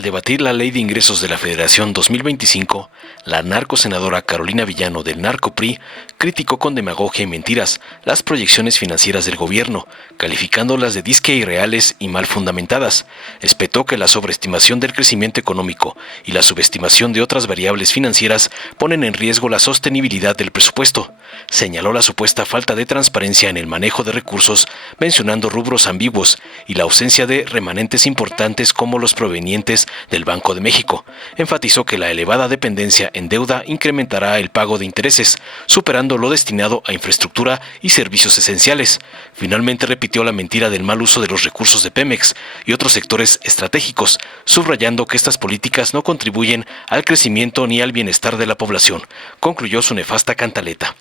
Al debatir la Ley de Ingresos de la Federación 2025, la narcosenadora Carolina Villano del Narco-PRI criticó con demagogia y mentiras las proyecciones financieras del gobierno, calificándolas de disque irreales y mal fundamentadas. Espetó que la sobreestimación del crecimiento económico y la subestimación de otras variables financieras ponen en riesgo la sostenibilidad del presupuesto. Señaló la supuesta falta de transparencia en el manejo de recursos, mencionando rubros ambiguos y la ausencia de remanentes importantes como los provenientes del Banco de México. Enfatizó que la elevada dependencia en deuda incrementará el pago de intereses, superando lo destinado a infraestructura y servicios esenciales. Finalmente repitió la mentira del mal uso de los recursos de Pemex y otros sectores estratégicos, subrayando que estas políticas no contribuyen al crecimiento ni al bienestar de la población. Concluyó su nefasta cantaleta.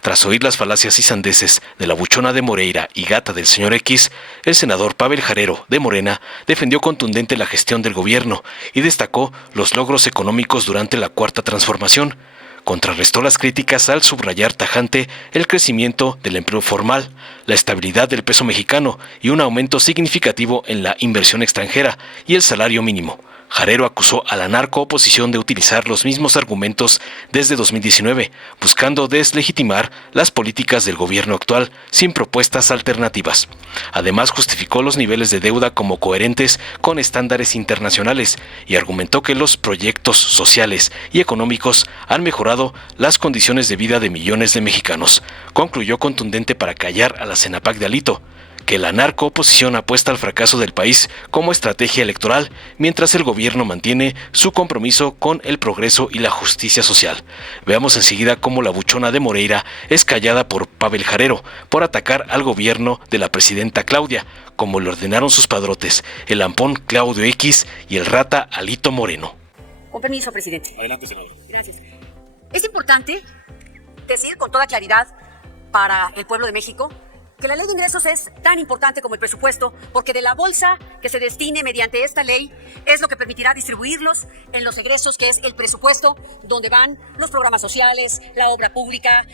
Tras oír las falacias y sandeces de la buchona de Moreira y gata del señor X, el senador Pavel Jarero, de Morena, defendió contundente la gestión del gobierno y destacó los logros económicos durante la Cuarta Transformación. Contrarrestó las críticas al subrayar tajante el crecimiento del empleo formal, la estabilidad del peso mexicano y un aumento significativo en la inversión extranjera y el salario mínimo. Jarero acusó a la narcooposición de utilizar los mismos argumentos desde 2019, buscando deslegitimar las políticas del gobierno actual sin propuestas alternativas. Además, justificó los niveles de deuda como coherentes con estándares internacionales y argumentó que los proyectos sociales y económicos han mejorado las condiciones de vida de millones de mexicanos. Concluyó contundente para callar a la CENAPAC de Alito, que la narcooposición apuesta al fracaso del país como estrategia electoral, mientras el gobierno mantiene su compromiso con el progreso y la justicia social. Veamos enseguida cómo la buchona de Moreira es callada por Pavel Jarero por atacar al gobierno de la presidenta Claudia, como le ordenaron sus padrotes, el lampón Claudio X y el rata Alito Moreno. Con permiso, presidente. Adelante, senador. Gracias. Es importante decir con toda claridad para el pueblo de México que la ley de ingresos es tan importante como el presupuesto, porque de la bolsa que se destine mediante esta ley es lo que permitirá distribuirlos en los egresos, que es el presupuesto, donde van los programas sociales, la obra pública,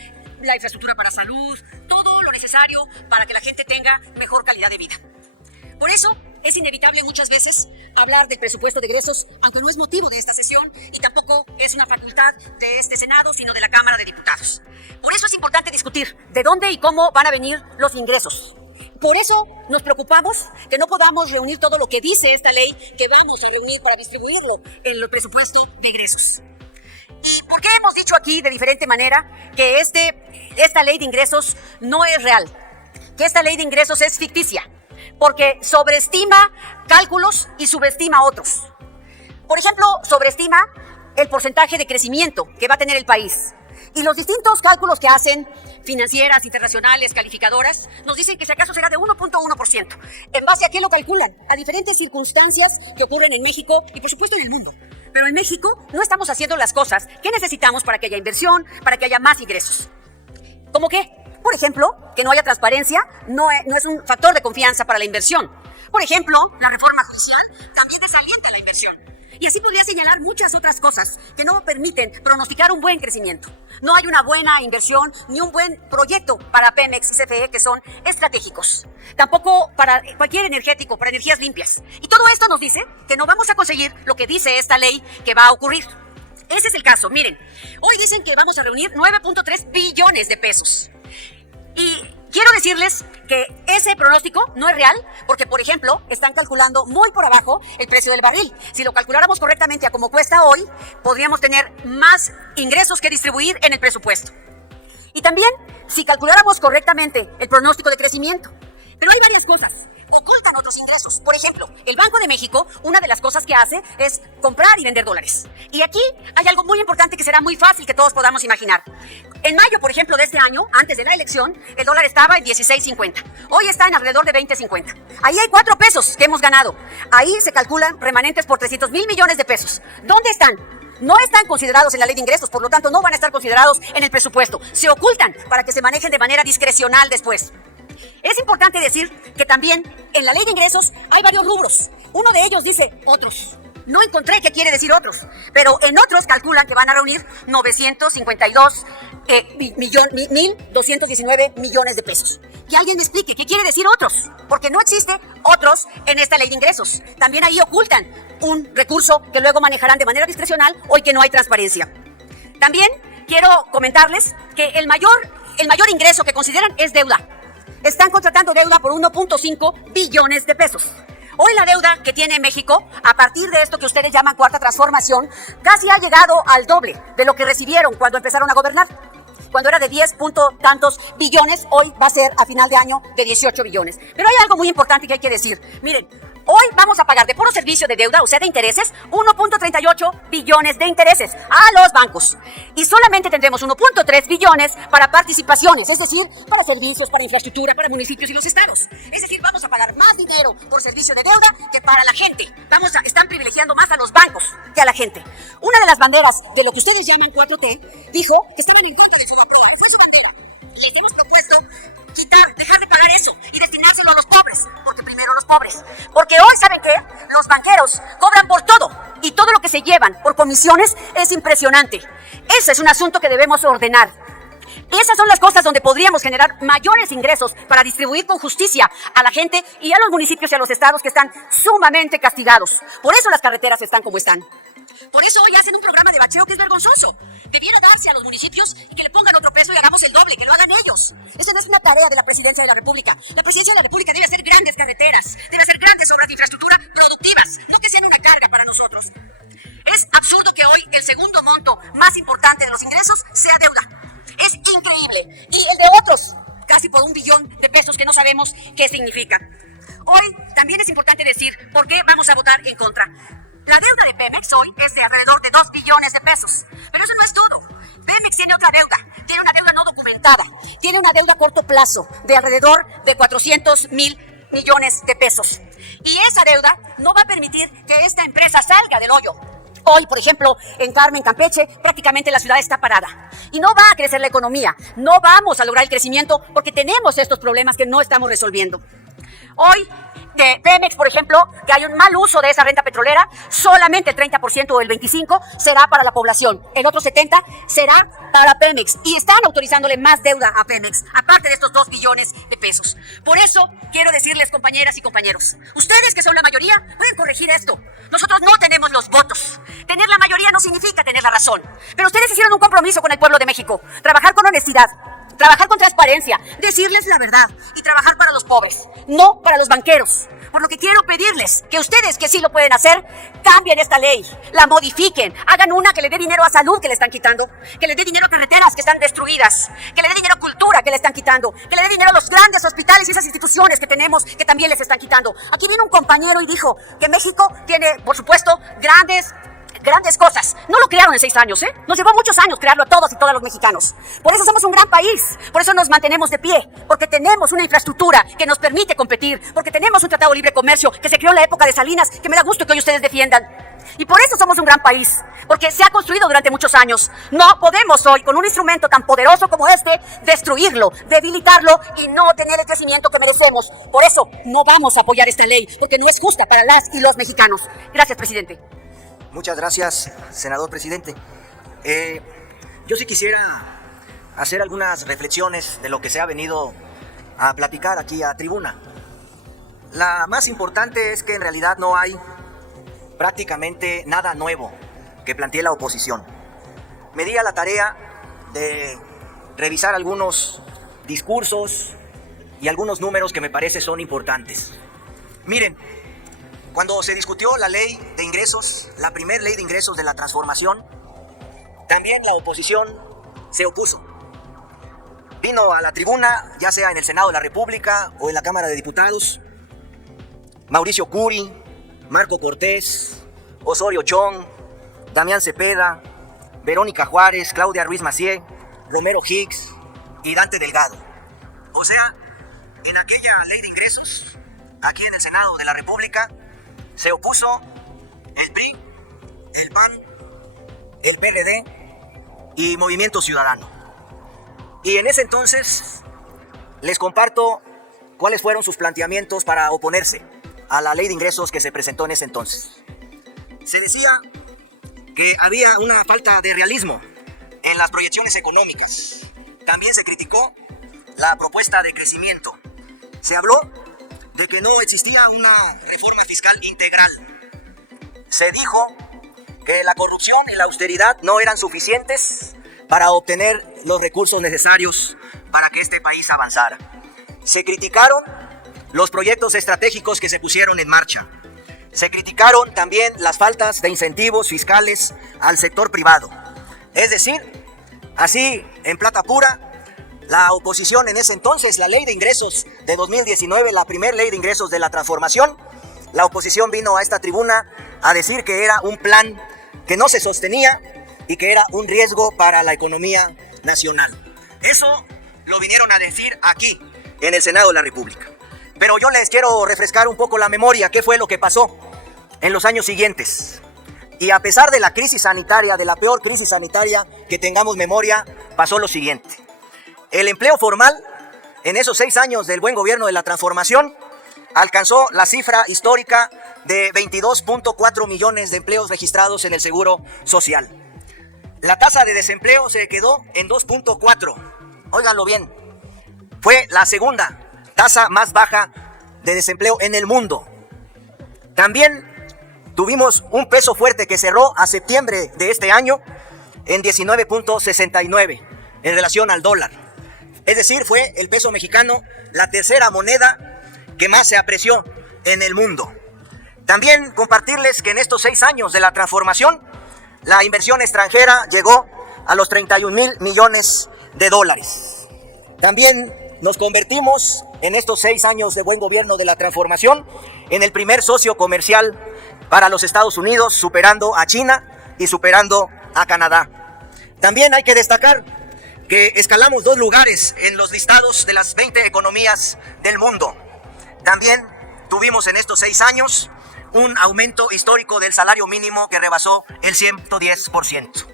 la infraestructura para salud, todo lo necesario para que la gente tenga mejor calidad de vida. Por eso es inevitable muchas veces hablar del presupuesto de egresos, aunque no es motivo de esta sesión y tampoco es una facultad de este Senado, sino de la Cámara de Diputados. Por eso es importante discutir de dónde y cómo van a venir los ingresos. Por eso nos preocupamos que no podamos reunir todo lo que dice esta ley que vamos a reunir para distribuirlo en el presupuesto de egresos. ¿Y por qué hemos dicho aquí de diferente manera que esta ley de ingresos no es real? Que esta ley de ingresos es ficticia, porque sobreestima cálculos y subestima otros. Por ejemplo, sobreestima el porcentaje de crecimiento que va a tener el país. Y los distintos cálculos que hacen financieras, internacionales, calificadoras, nos dicen que si acaso será de 1.1%. ¿En base a qué lo calculan? A diferentes circunstancias que ocurren en México y por supuesto en el mundo. Pero en México no estamos haciendo las cosas que necesitamos para que haya inversión, para que haya más ingresos. ¿Cómo qué? Por ejemplo, que no haya transparencia no es un factor de confianza para la inversión. Por ejemplo, la reforma judicial también desalienta la inversión. Y así podría señalar muchas otras cosas que no permiten pronosticar un buen crecimiento. No hay una buena inversión ni un buen proyecto para Pemex y CFE, que son estratégicos. Tampoco para cualquier energético, para energías limpias. Y todo esto nos dice que no vamos a conseguir lo que dice esta ley que va a ocurrir. Ese es el caso. Miren, hoy dicen que vamos a reunir 9.3 billones de pesos. Y quiero decirles que ese pronóstico no es real porque, por ejemplo, están calculando muy por abajo el precio del barril. Si lo calculáramos correctamente a como cuesta hoy, podríamos tener más ingresos que distribuir en el presupuesto. Y también, si calculáramos correctamente el pronóstico de crecimiento. Pero hay varias cosas. Ocultan otros ingresos. Por ejemplo, el Banco de México, una de las cosas que hace es comprar y vender dólares. Y aquí hay algo muy importante que será muy fácil que todos podamos imaginar. En mayo, por ejemplo, de este año, antes de la elección, el dólar estaba en 16.50. Hoy está en alrededor de 20.50. Ahí hay 4 pesos que hemos ganado. Ahí se calculan remanentes por 300,000 millones de pesos. ¿Dónde están? No están considerados en la ley de ingresos, por lo tanto no van a estar considerados en el presupuesto. Se ocultan para que se manejen de manera discrecional después. Es importante decir que también en la ley de ingresos hay varios rubros. Uno de ellos dice otros. No encontré qué quiere decir otros, pero en otros calculan que van a reunir 952.219 millones de pesos. que alguien me explique qué quiere decir otros, porque no existe otros en esta ley de ingresos. También ahí ocultan un recurso que luego manejarán de manera discrecional o y que no hay transparencia. También quiero comentarles que el mayor ingreso que consideran es deuda. Están contratando deuda por 1.5 billones de pesos. Hoy la deuda que tiene México, a partir de esto que ustedes llaman cuarta transformación, casi ha llegado al doble de lo que recibieron cuando empezaron a gobernar. Cuando era de 10 punto tantos billones, hoy va a ser a final de año de 18 billones. Pero hay algo muy importante que hay que decir. Miren, hoy vamos a pagar de puro servicio de deuda, o sea, de intereses, 1.38 billones de intereses a los bancos. Y solamente tendremos 1.3 billones para participaciones, es decir, para servicios, para infraestructura, para municipios y los estados. Es decir, vamos a pagar más dinero por servicio de deuda que para la gente. Están privilegiando más a los bancos que a la gente. Una de las banderas de lo que ustedes llaman 4T dijo que estaban en contra de eso. Fue su bandera. Les hemos propuesto dejar de pagar eso y destinárselo a los pobres, porque primero los pobres. Porque hoy, ¿saben qué? Los banqueros cobran por todo y todo lo que se llevan por comisiones es impresionante. Ese es un asunto que debemos ordenar. Esas son las cosas donde podríamos generar mayores ingresos para distribuir con justicia a la gente y a los municipios y a los estados que están sumamente castigados. Por eso las carreteras están como están. Por eso hoy hacen un programa de bacheo que es vergonzoso. Debiera darse a los municipios y que le pongan otro peso y hagamos el doble, que lo hagan ellos. Esa no es una tarea de la Presidencia de la República. La Presidencia de la República debe hacer grandes carreteras, debe hacer grandes obras de infraestructura productivas, no que sean una carga para nosotros. Es absurdo que hoy el segundo monto más importante de los ingresos sea deuda. Es increíble. Y el de otros, casi por 1 billón de pesos que no sabemos qué significa. Hoy también es importante decir por qué vamos a votar en contra. La deuda de Pemex hoy es de alrededor de 2 billones de pesos. Pero eso no es todo. Pemex tiene otra deuda. Tiene una deuda no documentada. Tiene una deuda a corto plazo de alrededor de 400,000 millones de pesos. Y esa deuda no va a permitir que esta empresa salga del hoyo. Hoy, por ejemplo, en Carmen, Campeche, prácticamente la ciudad está parada. Y no va a crecer la economía. No vamos a lograr el crecimiento porque tenemos estos problemas que no estamos resolviendo. Hoy, de Pemex, por ejemplo, que hay un mal uso de esa renta petrolera, solamente el 30% o el 25% será para la población. El otro 70% será para Pemex. Y están autorizándole más deuda a Pemex, aparte de estos 2 billones de pesos. Por eso, quiero decirles, compañeras y compañeros, ustedes que son la mayoría, pueden corregir esto. Nosotros no tenemos los votos. Tener la mayoría no significa tener la razón. Pero ustedes hicieron un compromiso con el pueblo de México. Trabajar con honestidad. Trabajar con transparencia, decirles la verdad y trabajar para los pobres, no para los banqueros. Por lo que quiero pedirles que ustedes, que sí lo pueden hacer, cambien esta ley, la modifiquen, hagan una que le dé dinero a salud que le están quitando, que le dé dinero a carreteras que están destruidas, que le dé dinero a cultura que le están quitando, que le dé dinero a los grandes hospitales y esas instituciones que tenemos que también les están quitando. Aquí vino un compañero y dijo que México tiene, por supuesto, grandes cosas. No lo crearon en 6 años, ¿eh? Nos llevó muchos años crearlo a todos y todas los mexicanos. Por eso somos un gran país, por eso nos mantenemos de pie, porque tenemos una infraestructura que nos permite competir, porque tenemos un tratado de libre comercio que se creó en la época de Salinas, que me da gusto que hoy ustedes defiendan. Y por eso somos un gran país, porque se ha construido durante muchos años. No podemos hoy, con un instrumento tan poderoso como este, destruirlo, debilitarlo y no tener el crecimiento que merecemos. Por eso no vamos a apoyar esta ley, porque no es justa para las y los mexicanos. Gracias, presidente. Muchas gracias, senador presidente. Yo sí quisiera hacer algunas reflexiones de lo que se ha venido a platicar aquí a tribuna. La más importante es que en realidad no hay prácticamente nada nuevo que plantee la oposición. Me di a la tarea de revisar algunos discursos y algunos números que me parece son importantes. Miren, cuando se discutió la ley de ingresos, la primera ley de ingresos de la transformación, también la oposición se opuso. Vino a la tribuna, ya sea en el Senado de la República o en la Cámara de Diputados, Mauricio Curi, Marco Cortés, Osorio Chong, Damián Cepeda, Verónica Juárez, Claudia Ruiz Massieu, Romero Hicks y Dante Delgado. O sea, en aquella ley de ingresos, aquí en el Senado de la República, se opuso el PRI, el PAN, el PRD y Movimiento Ciudadano. Y en ese entonces les comparto cuáles fueron sus planteamientos para oponerse a la ley de ingresos que se presentó en ese entonces. Se decía que había una falta de realismo en las proyecciones económicas. También se criticó la propuesta de crecimiento. Se habló de que no existía una reforma fiscal integral. Se dijo que la corrupción y la austeridad no eran suficientes para obtener los recursos necesarios para que este país avanzara. Se criticaron los proyectos estratégicos que se pusieron en marcha. Se criticaron también las faltas de incentivos fiscales al sector privado. Es decir, así en plata pura, la oposición en ese entonces, la ley de ingresos de 2019, la primera ley de ingresos de la transformación, la oposición vino a esta tribuna a decir que era un plan que no se sostenía y que era un riesgo para la economía nacional. Eso lo vinieron a decir aquí, en el Senado de la República. Pero yo les quiero refrescar un poco la memoria, qué fue lo que pasó en los años siguientes. Y a pesar de la crisis sanitaria, de la peor crisis sanitaria que tengamos memoria, pasó lo siguiente. El empleo formal, en esos 6 años del buen gobierno de la transformación, alcanzó la cifra histórica de 22.4 millones de empleos registrados en el Seguro Social. La tasa de desempleo se quedó en 2.4. Óiganlo bien, fue la segunda tasa más baja de desempleo en el mundo. También tuvimos un peso fuerte que cerró a septiembre de este año en 19.69 en relación al dólar. Es decir, fue el peso mexicano la tercera moneda que más se apreció en el mundo. También compartirles que en estos 6 años de la transformación, la inversión extranjera llegó a los 31,000 millones de dólares. También nos convertimos en estos 6 años de buen gobierno de la transformación en el primer socio comercial para los Estados Unidos, superando a China y superando a Canadá. También hay que destacar que escalamos 2 lugares en los listados de las 20 economías del mundo. También tuvimos en estos 6 años un aumento histórico del salario mínimo que rebasó el 110%.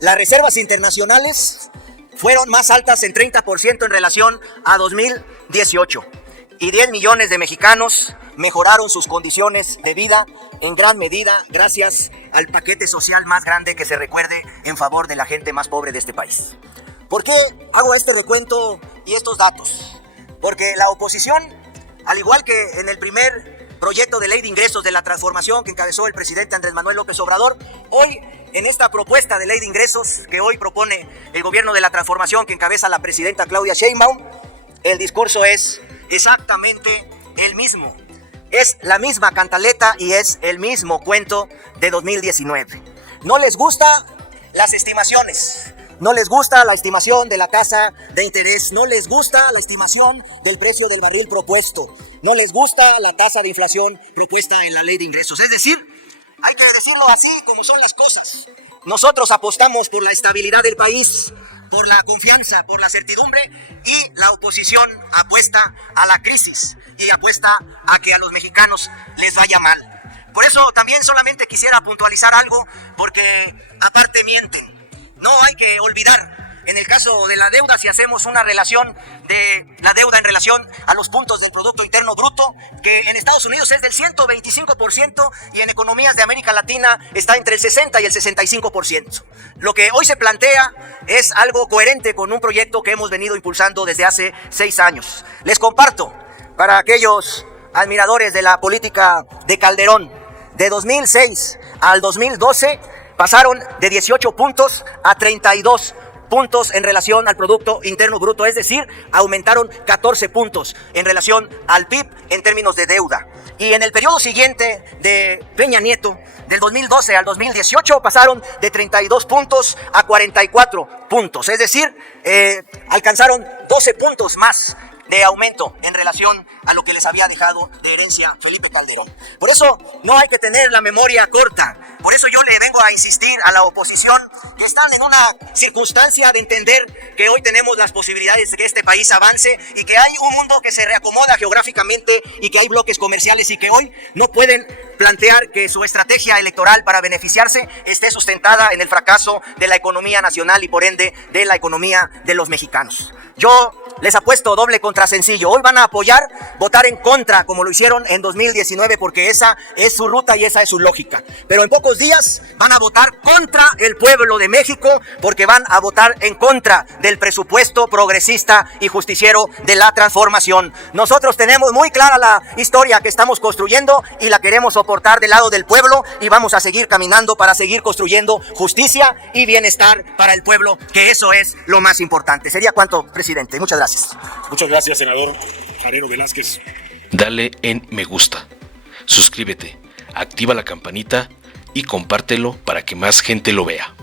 Las reservas internacionales fueron más altas en 30% en relación a 2018. Y 10 millones de mexicanos mejoraron sus condiciones de vida en gran medida gracias al paquete social más grande que se recuerde en favor de la gente más pobre de este país. ¿Por qué hago este recuento y estos datos? Porque la oposición, al igual que en el primer proyecto de ley de ingresos de la transformación que encabezó el presidente Andrés Manuel López Obrador, hoy en esta propuesta de ley de ingresos que hoy propone el gobierno de la transformación que encabeza la presidenta Claudia Sheinbaum, el discurso es exactamente el mismo. Es la misma cantaleta y es el mismo cuento de 2019. No les gustan las estimaciones. No les gusta la estimación de la tasa de interés, no les gusta la estimación del precio del barril propuesto, no les gusta la tasa de inflación propuesta en la ley de ingresos. Es decir, hay que decirlo así como son las cosas. Nosotros apostamos por la estabilidad del país, por la confianza, por la certidumbre, y la oposición apuesta a la crisis y apuesta a que a los mexicanos les vaya mal. Por eso también solamente quisiera puntualizar algo, porque aparte mienten. No hay que olvidar, en el caso de la deuda, si hacemos una relación de la deuda en relación a los puntos del Producto Interno Bruto, que en Estados Unidos es del 125% y en economías de América Latina está entre el 60 y el 65%. Lo que hoy se plantea es algo coherente con un proyecto que hemos venido impulsando desde hace 6 años. Les comparto, para aquellos admiradores de la política de Calderón, de 2006 al 2012, pasaron de 18 puntos a 32 puntos en relación al Producto Interno Bruto, es decir, aumentaron 14 puntos en relación al PIB en términos de deuda. Y en el periodo siguiente de Peña Nieto, del 2012 al 2018, pasaron de 32 puntos a 44 puntos, es decir, alcanzaron 12 puntos más de aumento en relación a lo que les había dejado de herencia Felipe Calderón. Por eso no hay que tener la memoria corta. Por eso yo le vengo a insistir a la oposición que están en una circunstancia de entender que hoy tenemos las posibilidades de que este país avance y que hay un mundo que se reacomoda geográficamente y que hay bloques comerciales y que hoy no pueden plantear que su estrategia electoral para beneficiarse esté sustentada en el fracaso de la economía nacional y por ende de la economía de los mexicanos. Yo les apuesto doble contra sencillo. Hoy van a apoyar, votar en contra como lo hicieron en 2019 porque esa es su ruta y esa es su lógica. Pero en pocos días van a votar contra el pueblo de México porque van a votar en contra del presupuesto progresista y justiciero de la transformación. Nosotros tenemos muy clara la historia que estamos construyendo y la queremos soportar del lado del pueblo y vamos a seguir caminando para seguir construyendo justicia y bienestar para el pueblo, que eso es lo más importante. Sería cuanto, presidente. Muchas gracias. Muchas gracias, senador Jarero Velázquez. Dale en me gusta, suscríbete, activa la campanita y compártelo para que más gente lo vea.